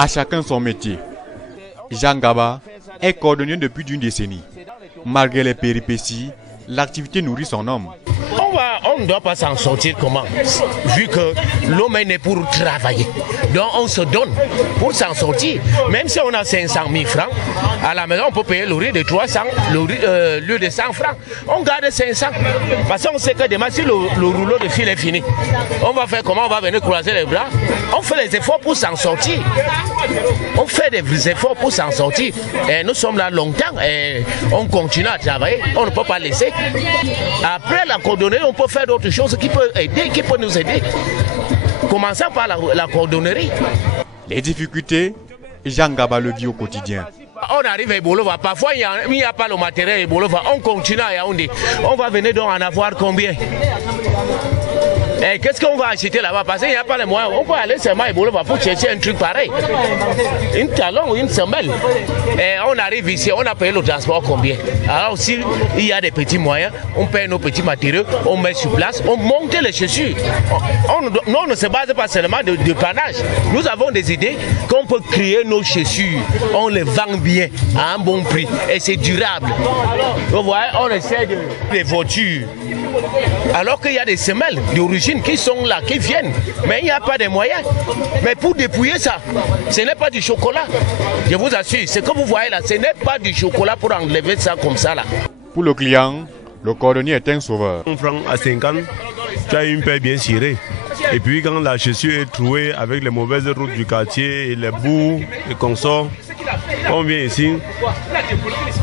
À chacun son métier. Jean Gaba est coordonné depuis d'une décennie. Malgré les péripéties, l'activité nourrit son homme. On ne doit pas s'en sortir comment? Vu que l'homme est né pour travailler. Donc on se donne pour s'en sortir. Même si on a 500 000 francs, à la maison on peut payer le riz de 300, le lieu de 100 francs. On garde 500. Parce qu'on sait que demain si le rouleau de fil est fini, on va faire comment? On va venir croiser les bras. On fait les efforts pour s'en sortir. On fait des efforts pour s'en sortir. Et nous sommes là longtemps et on continue à travailler. On ne peut pas laisser. Après la coordonnerie, on peut faire d'autres choses qui peuvent aider, qui peuvent nous aider. Commençons par la coordonnerie. Les difficultés, Jean Gaba le vit au quotidien. On arrive à Ebolova, parfois il n'y a pas le matériel à Ebolova, on continue à Yaoundé. On va venir donc en avoir combien? Et qu'est-ce qu'on va acheter là-bas? Parce qu'il n'y a pas les moyens. On peut aller seulement à Ebolova pour chercher un truc pareil. Une talon ou une semelle. Et on arrive ici, on a payé le transport combien? Alors s'il y a des petits moyens, on paye nos petits matériaux, on met sur place, on monte les chaussures. Nous, on ne se base pas seulement de panache. Nous avons des idées qu'on peut créer nos chaussures. On les vend bien à un bon prix et c'est durable. Vous voyez, on essaie des voitures. Alors qu'il y a des semelles d'origine qui sont là, qui viennent, mais il n'y a pas de moyens. Mais pour dépouiller ça, ce n'est pas du chocolat. Je vous assure, ce que vous voyez là, ce n'est pas du chocolat pour enlever ça comme ça là. Pour le client, le cordonnier est un sauveur. Un franc à 50, tu as une paire bien cirée. Et puis quand la chaussure est trouée avec les mauvaises routes du quartier et les bouts, les consorts, on vient ici,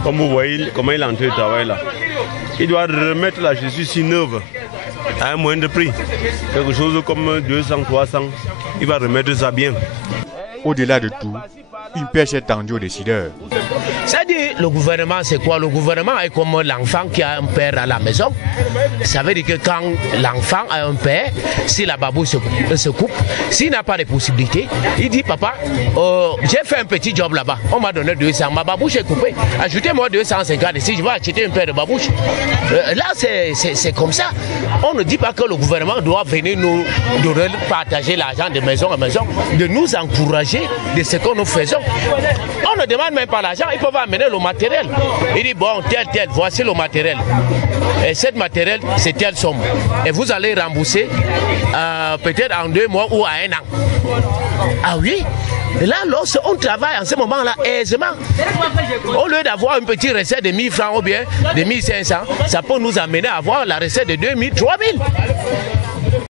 comme vous voyez comment il est entré de travail là. Il doit remettre la chaussure si neuve à un moindre prix. Quelque chose comme 200, 300, il va remettre ça bien. Au-delà de tout, une pêche est tendue aux décideurs. C'est-à-dire, le gouvernement, c'est quoi? Le gouvernement est comme l'enfant qui a un père à la maison. Ça veut dire que quand l'enfant a un père, si la babouche se coupe, s'il n'a pas de possibilités, il dit, papa, j'ai fait un petit job là-bas, on m'a donné 200, ma babouche est coupée, ajoutez-moi 250, si je vais acheter un paire de babouche. Là, c'est comme ça. On ne dit pas que le gouvernement doit venir nous partager l'argent de maison à maison, de nous encourager de ce que nous faisons. On ne demande même pas l'argent, ils peuvent amener le matériel. Il dit, bon, tel, voici le matériel. Et cette matériel, c'est telle somme. Et vous allez rembourser peut-être en 2 mois ou à 1 an. Ah oui? Et là, lorsqu'on travaille en ce moment-là aisément, au lieu d'avoir une petite recette de 1000 francs ou bien de 1500, ça peut nous amener à avoir la recette de 2000, 3000.